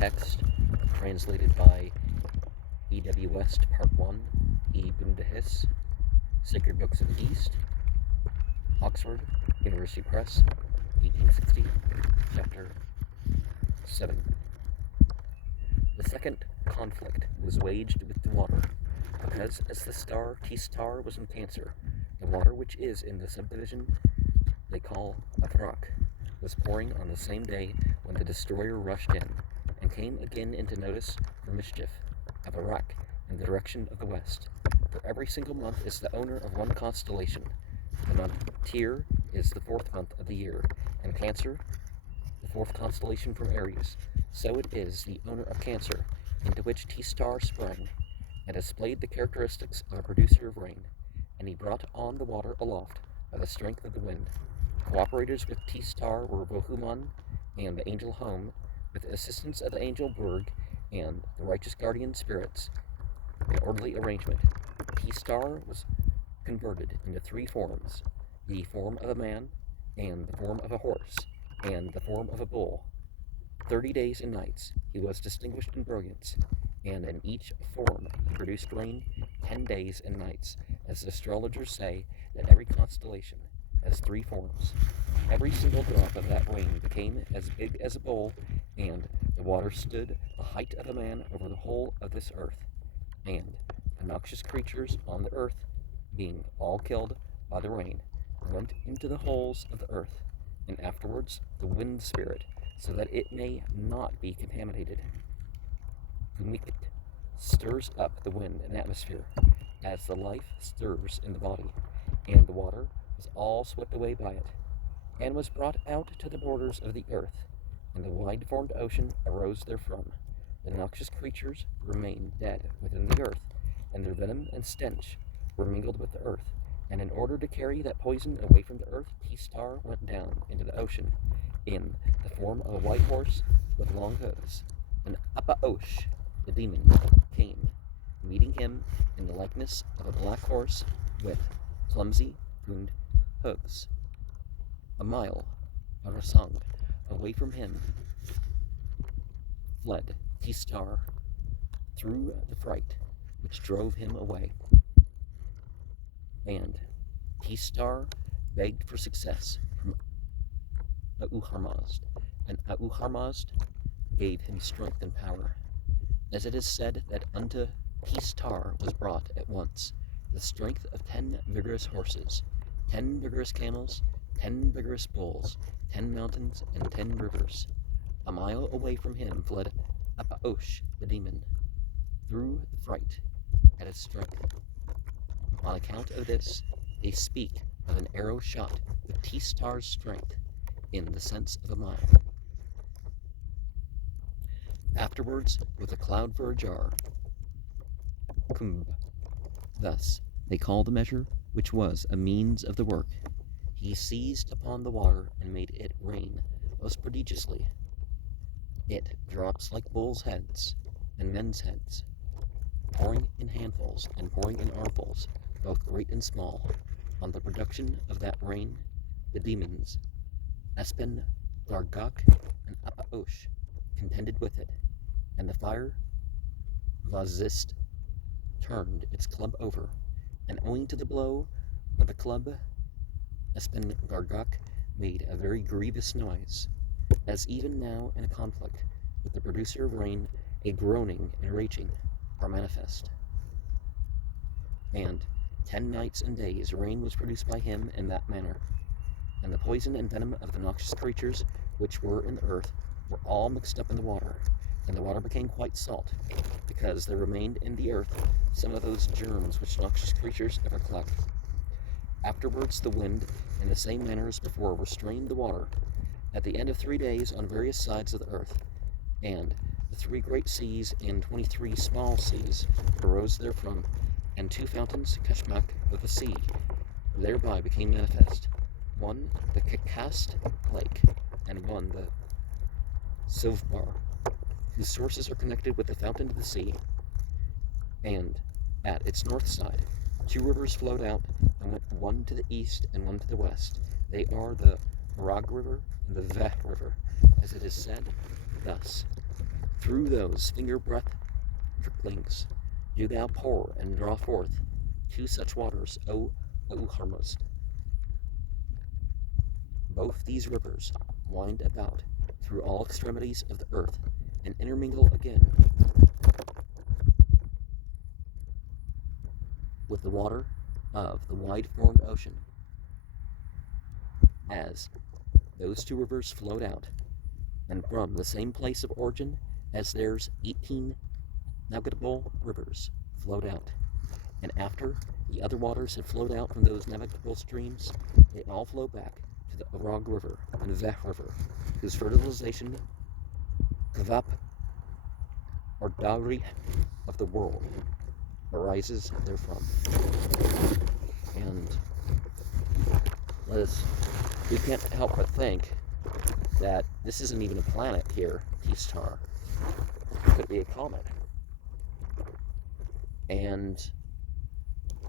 Text translated by E.W. West, Part 1, E. Bundahis, Sacred Books of the East, Oxford, University Press, 1860, Chapter 7. The second conflict was waged with the water, because as the star T-star was in Cancer, the water which is in the subdivision they call Avrak was pouring on the same day when the destroyer rushed in, and came again into notice for mischief, Avrak, in the direction of the west. For every single month is the owner of one constellation. The month Tyr is the fourth month of the year, and Cancer, the fourth constellation from Aries. So it is the owner of Cancer, into which T-star sprang, and displayed the characteristics of a producer of rain, and he brought on the water aloft by the strength of the wind. Cooperators with T-star were Bohuman and the angel Home, with the assistance of the angel Berg and the righteous guardian spirits, in orderly arrangement. T-star was converted into three forms: the form of a man, and the form of a horse, and the form of a bull. 30 days and nights he was distinguished in brilliance, and in each form he produced rain 10 days and nights, as the astrologers say that every constellation has three forms. Every single drop of that rain became as big as a bowl, and the water stood the height of a man over the whole of this earth. And the noxious creatures on the earth, being all killed by the rain, went into the holes of the earth, and afterwards the wind spirit, so that it may not be contaminated. The wicked stirs up the wind and atmosphere, as the life stirs in the body, and the water was all swept away by it, and was brought out to the borders of the earth, and the wide-formed ocean arose therefrom. The noxious creatures remained dead within the earth, and their venom and stench were mingled with the earth. And in order to carry that poison away from the earth, T-star went down into the ocean in the form of a white horse with long hooves. And Apaosh, the demon, came, meeting him in the likeness of a black horse with clumsy hooned hooves. A mile of a song away from him fled T-star through the fright which drove him away. And T-star begged for success from Ahurmazd, and Ahurmazd gave him strength and power, as it is said that unto T-star was brought at once the strength of 10 vigorous horses, 10 vigorous camels, 10 vigorous bulls, 10 mountains, and 10 rivers. A mile away from him fled Apaosh the demon, through the fright at his strength. On account of this, they speak of an arrow shot with T-star's strength in the sense of a mile. Afterwards, with a cloud for a jar, Kumbh. Thus they call the measure which was a means of the work. He seized upon the water and made it rain most prodigiously. It drops like bulls' heads and men's heads, pouring in handfuls and pouring in armfuls, both great and small. On the production of that rain, the demons, Espen, Gargak, and Apaosh, contended with it, and the fire, Vazist, turned its club over, and owing to the blow of the club, Espen Gargak made a very grievous noise, as even now in a conflict with the producer of rain, a groaning and raging are manifest. And 10 nights and days rain was produced by him in that manner, and the poison and venom of the noxious creatures which were in the earth were all mixed up in the water, and the water became quite salt, because there remained in the earth some of those germs which noxious creatures ever collect. Afterwards the wind, in the same manner as before, restrained the water at the end of 3 days on various sides of the earth, and the 3 great seas and 23 small seas arose therefrom, and 2 fountains, Kashmak of the sea, thereby became manifest, one the Kakast lake, and one the Sovbar, whose sources are connected with the fountain of the sea, and at its north side 2 rivers flowed out, and went one to the east and one to the west. They are the Rag River and the Veh River, as it is said thus: Through those finger-breadth tricklings do thou pour and draw forth two such waters, O Hermos. Both these rivers wind about through all extremities of the earth and intermingle again with the water of the wide-formed ocean. As those two rivers flowed out, and from the same place of origin as there's 18 navigable rivers flowed out, and after the other waters had flowed out from those navigable streams, they all flow back to the Arag River and Veh River, whose fertilization, Kvap, or dowry of the world, arises therefrom. And we can't help but think that this isn't even a planet here, T-Star. It could be a comet. And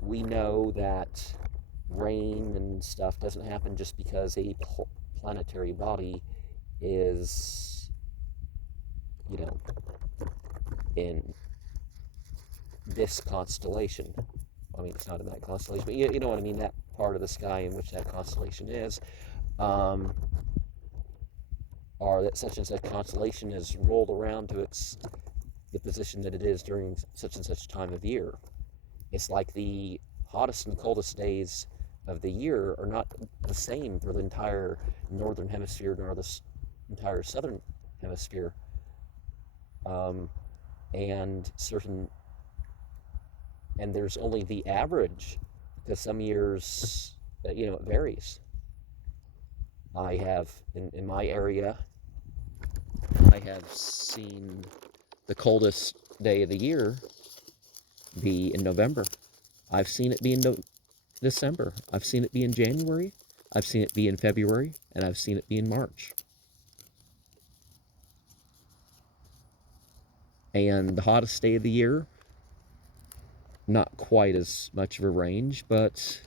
we know that rain and stuff doesn't happen just because a planetary body is, in this constellation. I mean, it's not in that constellation, but you know what I mean, that part of the sky in which that constellation is, or that such and such constellation is rolled around to the position that it is during such and such time of year. It's like the hottest and coldest days of the year are not the same for the entire northern hemisphere nor the entire southern hemisphere, and there's only the average, because some years, it varies. I have, in my area, I have seen the coldest day of the year be in November. I've seen it be in December. I've seen it be in January. I've seen it be in February. And I've seen it be in March. And the hottest day of the year, not quite as much of a range, but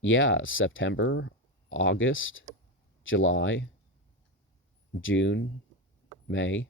yeah, September, August, July, June, May.